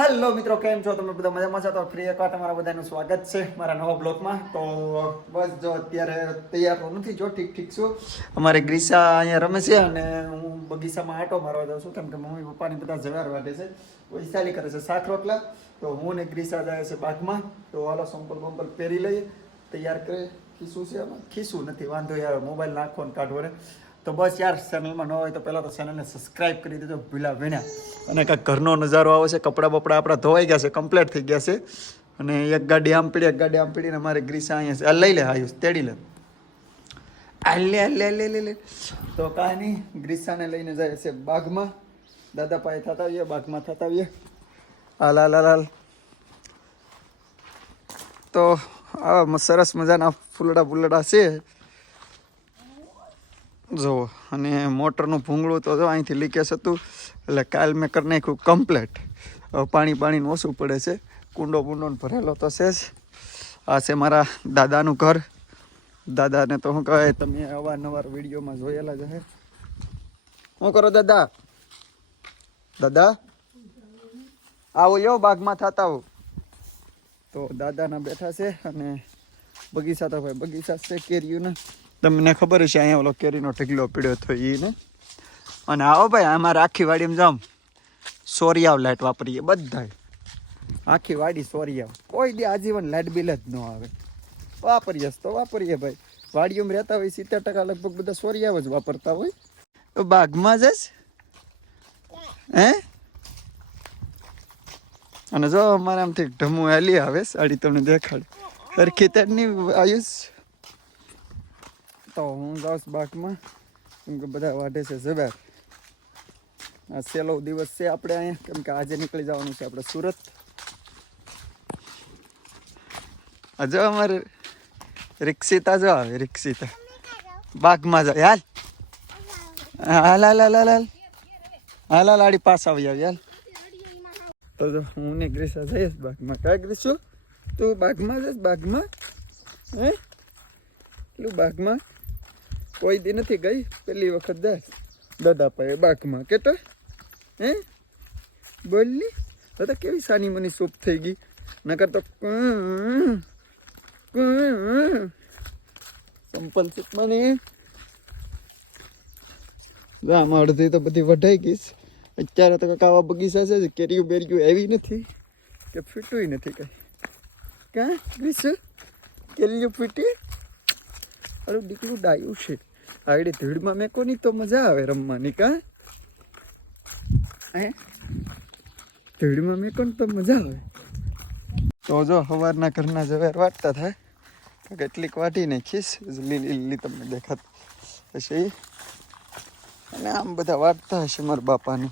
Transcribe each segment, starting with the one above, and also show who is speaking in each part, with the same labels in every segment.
Speaker 1: Hello મિત્રો, કેમ છો? તમે બધા મજામાં છો? તો ફ્રી એકવાર તમારા બધાનું સ્વાગત છે મારા નવા બ્લોગમાં. તો બસ જો અત્યારે તૈયાર તો નથી જો, ઠીક ઠીક છું. અમારે ગ્રીસા અહીંયા રમે છે અને હું બગીચામાં આટો મારવા જાઉં છું, કેમ કે મમ્મી પપ્પાની બધા જવાર વાટે છે. વૈશાલી કરે છે શાક રોટલા. તો હું ને ગ્રીસા જાય છે બાગમાં. તો હાલો સંપલ બંપલ પહેરી લઈએ. તૈયાર કરે ખીસું છે આમાં. ખીસું નથી, વાંધો યાર, મોબાઈલ નાખો ને કાઢવો ને તો બસ યાર ચેનલમાં ન હોય તો પહેલાં તો ચેનલને સબસ્ક્રાઇબ કરી દેજો ભૂલા વિના. અને કાંઈક ઘરનો નજારો આવે છે, કપડાં બપડા આપણા ધોવાઈ ગયા છે કમ્પ્લીટ થઈ ગયા છે. અને એક ગાડી આમ પીડી, એક ગાડી આમ પીડીને અમારે ગ્રીસા અહીંયા છે. લઈ લે, આયુષ, તેડી લે. આલે લે લે લે લે તો કાની ગ્રીસાને લઈને જાય છે બાગમાં. દાદા પાસે થતા આવીએ, બાગમાં થતા આવીએ. હાલ હાલ હાલ તો આ સરસ મજાના ફૂલડા ફૂલડા છે. જુઓ અને મોટરનું ભૂંગળું તો જો અહીંથી લીકેજ હતું, એટલે કાલ મેં કરી નાખ્યું કમ્પ્લેટ પાણી પાણીનું ઓછું પડે છે. કુંડો બુંડો ભરેલો તો છે જ. આ છે મારા દાદાનું ઘર. દાદાને તો શું કહેવાય તમે અવારનવાર વિડીયોમાં જોયેલા જ હે. શું કરો, દાદા. દાદા? આવો યો બાગમાં થતા આવો તો દાદાના બેઠા છે અને બગીચા તો ભાઈ બગીચા છે કેરીઓના. તમને ખબર હશે અહીંયા ઓલો કેરીનો ઢગલો પીડ્યો હતો એ ને? અને આવો ભાઈ અમારે આખી વાડીમાં જામ સોરિયાવ લાઇટ વાપરીએ બધા આખી વાડી સોરિયાવ. કોઈ દે આજીવન લાઇટ બિલ જ ન આવે. વાપરીએ તો વાપરીએ ભાઈ. વાડીઓમાં રહેતા હોય સિત્તેર ટકા લગભગ બધા સોરિયાવ જ વાપરતા હોય. તો બાગમાં જશ હે? અને જો અમારે આમથી ઢમુ હેલી આવે, સાડી તમને દેખાડ. સરખી તેની આયુષ તો હું ગાઉસ બાગમાં કેમ કે બધા વાઢે છે જબર. આ સહેલો દિવસ છે આપણે અહીંયા, કેમ કે આજે નીકળી જવાનું છે આપણે સુરત. હજુ અમારે રિક્ષિતા જો આવે, રિક્ષિતા. બાગમાં જાવ હાલ. હાલ હાલ હાલ હાલ હાલ. હાલ આડી પાસ આવી જાવ હાલ. તો જો, હું ને ગ્રીસા જઈશ બાગમાં કાંઈ ગ્રીસું? તું બાગમાં જઈશ બાગમાં હે? એટલું બાગમાં કોઈ દી નથી ગઈ. પેલી વખત જાય. દાદા બાકમાં બાગમાં. કેતો, હે? બોલની? તો કેવી સાની મની સૂપ થઈ ગઈ? નકર તો સંપલ સૂપ મને. આમાં અડધી તો બધી વઢાઈ ગઈ અત્યારે તો કાંઈક આવા બગીચા છે કેરીયું બેરીયું એવી નથી કે ફીટું નથી કઈ. કાં ગ્રીસ કેરીયું ફીટી? અરે દીકરું ડાયું છે. આઈડી ધીડમાં મેં કોની તો મજા આવે રમવાની, કા? હે? ધીડમાં મેં કોણ તો મજા આવે. તો જો સવારના ઘરના જવેર વાટતા થાય. કેટલીક વાટી નાખીશ. લીલી લીલી તમને દેખાતી હશે અને આમ બધા વાટતા હશે મારા બાપાની.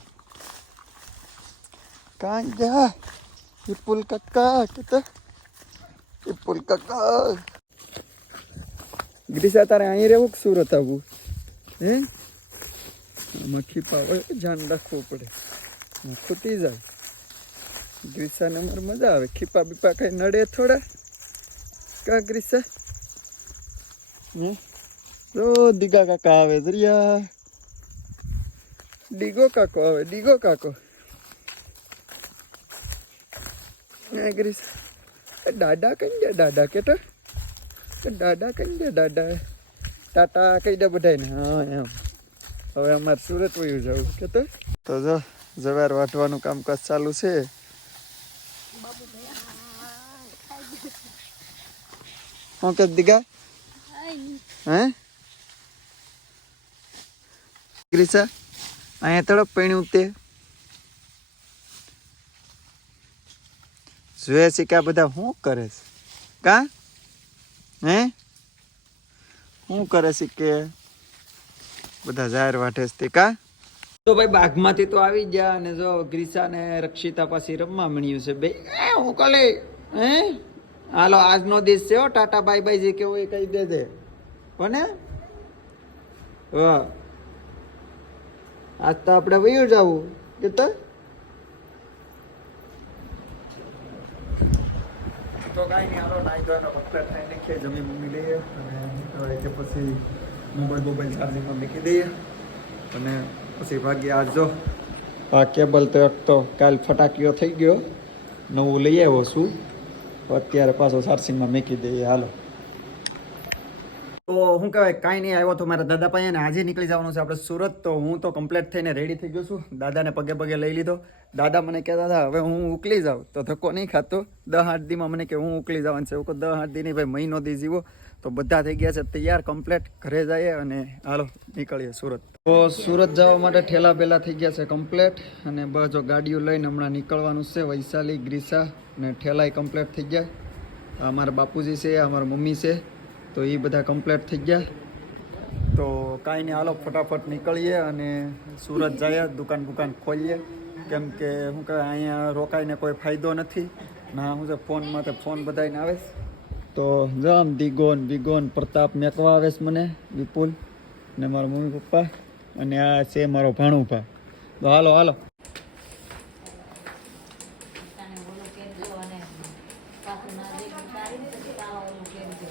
Speaker 1: કાં ગયા? વિપુલ કાકા કેતા વિપુલ કાકા ગ્રીસા તારે અહીં રહેવું કે સુરત આવવું હે મક્ખી પાવે ધ્યાન રાખવું પડે ખૂટી જાય ગ્રીસાને અમારે મજા આવે ખીપા બીપા કઈ નડે થોડા કા ગ્રીસા હે તો દીગા કાકા આવે જરિયા ડીગો કાકો આવે ડીગો કાકો ગ્રીસા દાદા કઈ ગયા દાદા કેતા કે દાદા કઈ દે દાદા ટાટા કહી દે બધાને હા એમ હવે અમારે સુરત વયું જવું કે તો તો જો જવાર વાટવાનું કામકાજ ચાલુ છે હું કે દીગા હે ગ્રીસા અહીંયા તડપ પૈણ્યું તે જોયા છે કે આ બધા શું કરે છે કા હે? શું કરે છે કે? બધા જાહેર વાટે કા? તો ભાઈ બાઘમાંથી તો આવી ગયા અને જો ગ્રીસા ને રક્ષિતા પાસે રમવા મળ્યું છે. બે એ હું કલે હે? હાલો, આજનો દિવસ છે ટાટા બાય બાય જે કેવો એ કહી દેજે. કોને? હા. આજ તો આપણે વયું જવું. કે તો તો કાંઈ નહીં લઈએ અને પછી મોબાઈલ મોબાઈલ ચાર્જિંગમાં મૂકી દઈએ. અને પછી ભાગ્ય આજ જો. આ કેબલ તો એક તો કાલ ફટાકીઓ થઈ ગયો, નવું લઈ આવ્યો છું. અત્યારે પાછો ચાર્જિંગમાં મૂકી દઈએ, હાલો. શું કહેવાય, કાંઈ નહીં આવ્યો તો મારા દાદા પાસે અને આજે નીકળી જવાનું છે આપણે સુરત. તો હું તો કમ્પ્લીટ થઈને રેડી થઈ ગયો છું. દાદાને પગે પગે લઈ લીધો. દાદા મને કહેતા હતા, હવે હું ઉકલી જાઉં. તો ધક્કો નહીં ખાતો દહ આઠ દીમાં મને કે, હું ઉકલી જવાનું છે એવું કહું દહ આઠ દી નહીં, ભાઈ, મહિનો દી જીવો. તો બધા થઈ ગયા છે, તૈયાર કમ્પ્લેટ ઘરે જઈએ અને હાલો, નીકળીએ સુરત. તો સુરત જવા માટે ઠેલા બેલા થઈ ગયા છે કમ્પ્લેટ અને બસ ગાડીઓ લઈને હમણાં નીકળવાનું છે, વૈશાલી, ગ્રીસા અને ઠેલાય કમ્પ્લેટ થઈ ગયા. અમારા બાપુજી છે અમારા મમ્મી છે. તો એ બધા કમ્પ્લીટ થઈ ગયા. તો કાંઈ નહીં, હાલો ફટાફટ નીકળીએ અને સુરત જઈએ, દુકાન બુકાન ખોલીએ. કેમ કે શું કહે, અહીંયા રોકાઈને કોઈ ફાયદો નથી. ના, હું છે ફોનમાં તો ફોન બધાને આવે તો જામ દિગોન બિગોન પ્રતાપ મેકવા આવે છે મને, વિપુલ ને મારા મમ્મી પપ્પા, અને આ છે મારો ભાણુભા. તો હાલો હાલો
Speaker 2: તને ઓલું કહેજો અને પાછું ના દે તારી ને પછી તાવ ઓલું કહેજો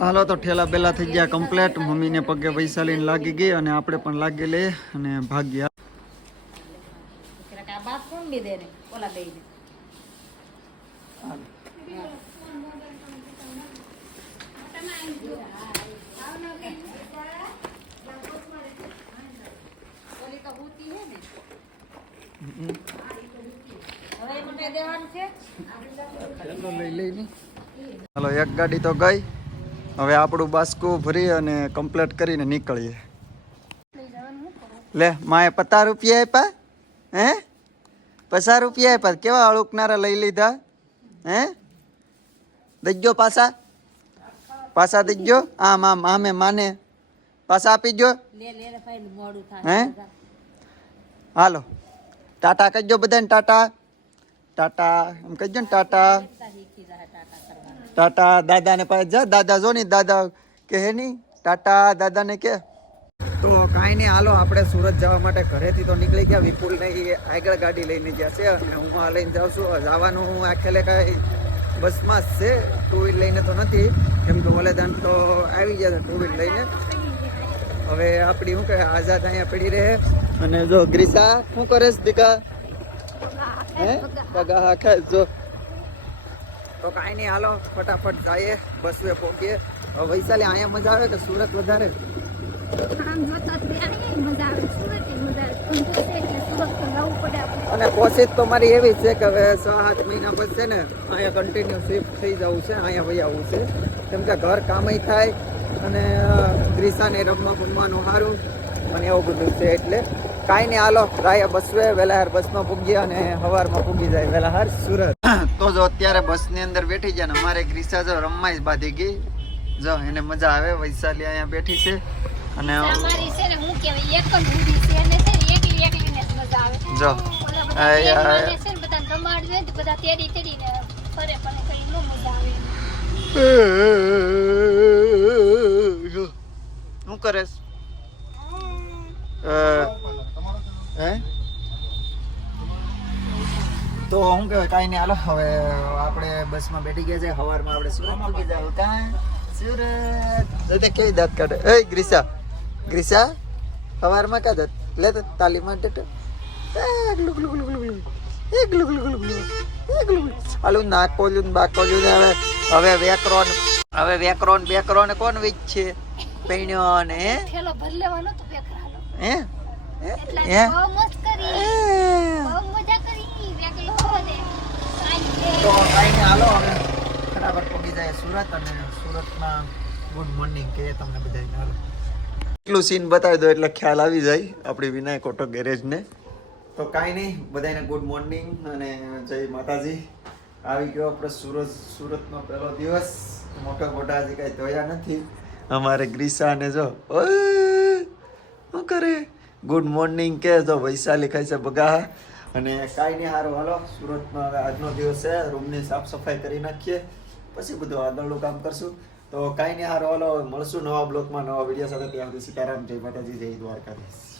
Speaker 1: હાલો તો ઠેલા બેલા થઈ ગયા કમ્પ્લેટ. મમ્મીને પગે વૈશાલીને લાગી ગઈ અને આપણે પણ લાગી લઈએ અને ભાગ્યા.
Speaker 2: દેવાનું છે
Speaker 1: ચાલો એક ગાડી તો ગઈ. હવે આપણું બાસ્કું ભરી અને કમ્પ્લીટ કરીને નીકળીએ. લે માએ પચાસ રૂપિયા આપ્યા? હે? પચાસ રૂપિયા આપ્યા? કેવા અળુકનારા લઈ લીધા? હે? દઈજો પાછા. પાછા દઈજો આમ આમ આમે માને. પાછા આપી જો હે? હાલો. ટાટા કહેજો બધાને ટાટા. ટાટા એમ કહેજો ને ટાટા.
Speaker 2: ટાટા
Speaker 1: દાદાને પાસે જા દાદા જો ને દાદા કે હે નહીં ટાટા દાદાને કે તો કાંઈ નહીં હાલો આપણે સુરત જવા માટે ઘરેથી તો નીકળી ગયા વિપુલ ને ઈ આગળ ગાડી લઈને ગયા છે અને હું આ લઈને જાઉં છું. જવાનું હું આખેલે કાંઈ બસમાં જ છે ટુ વ્હીલ લઈને તો નથી. કેમ કે વલેદાન તો આવી ગયા ટુ વ્હીલ લઈને. હવે આપણી શું કહે આઝાદ અહીંયા પડી રહે. અને જો ગ્રીસા શું કરે દીકા? હે? પગા હા જો તો કાંઈ નહીં હાલો ફટાફટ ખાઈએ બસવે પહોંચીએ વૈશાલી અહીંયા મજા આવે કે સુરત વધારે. અને કોશિશ તો મારી એવી છે કે હવે છ સાત મહિના પછી ને અહીંયા કન્ટિન્યુ શિફ્ટ થઈ જવું છે અહીંયા વહી આવવું છે. કેમ કે ઘર કામય થાય અને ગ્રીસાને રમવા ભમવાનું સારું. અને એવું બધું છે એટલે. કાંઈ નહીં હાલો રાય બસવે વહેલા હાર બસમાં પૂગી અને સવારમાં પૂગી જાય. વહેલા હાર સુરત. તો જો અત્યારે બસની અંદર બેઠી જાય ને અમારે ગ્રીસા જો રમવાય જ બાંધી ગઈ. જો એને મજા આવે વૈશાલી અહીંયા બેઠી છે. અને
Speaker 3: અમારી છે ને હું કહેવાય એક જ ઊંધી છે અને છે ને એકલી એકલીને જ મજા આવે.
Speaker 1: જો
Speaker 3: ઓલા બધા
Speaker 1: આ- આ-
Speaker 3: બેનવાને છે ને બધાને રમાડવે તો બધા તેડી તેડીને ફરે પણ કઈ ન મજા આવે.
Speaker 1: શું કરે હે? તો હું કહેવાય કાંઈ નહીં હાલો હવે આપણે બસમાં બેઠી ગયા છે સવારમાં આપણે સુરત મૂકી જાવ કાં? સુરત. જોતે કેવી દાંત કાઢે? એ ગ્રીસા ગ્રીસા સવારમાં કા દાંત? લે તો તાલીમાં ડેટો એ ગ્લુ ગ્લુ ગ્લુ ગ્લુ ગ્લુ એ ગ્લુ ગ્લુ ગ્લુ ગ્લુ એ ગ્લુ આલું નાક કોલ્યું ને બાક કોલ્યું હવે હવે વ્યાકરણ હવે વ્યાકરણ વ્યાકરણ કોણ વેચ છે? પૈણ્યો ને
Speaker 3: ઠેલો ભર લેવાનો તો બેકરાનો
Speaker 1: હે? હે?
Speaker 3: ને
Speaker 1: તો કાંઈ હાલો અમે ફટાફટ પહોંચી જાય સુરત અને સુરતમાં ગુડ મોર્નિંગ કે તમને બધાને. હાલો. એટલું સીન બતાવી દો એટલે ખ્યાલ આવી જાય આપણી વિનાયક ઓટો ગેરેજને. તો કાંઈ નહીં બધાને ગુડ મોર્નિંગ અને જય માતાજી. આવી ગયો આપણે સુરત સુરતનો પહેલો દિવસ. મોટા મોટા હજી કાંઈ ધોયા નથી. અમારે ગ્રીસાને જો ઓય, શું કરે? ગુડ મોર્નિંગ કે જો વૈશાલી ખાય છે બગા અને કાંઈ નહીં સારું હાલો. સુરતમાં હવે આજનો દિવસ છે. રૂમની સાફ સફાઈ કરી નાખીએ. પછી બધું આગળનું કામ કરશું. તો કાંઈ નહીં સારું હાલો. મળશું નવા બ્લોગમાં, નવા વીડિયો સાથે. ત્યાં સુધી સીતારામ, જય માતાજી, જય દ્વારકાધીશ.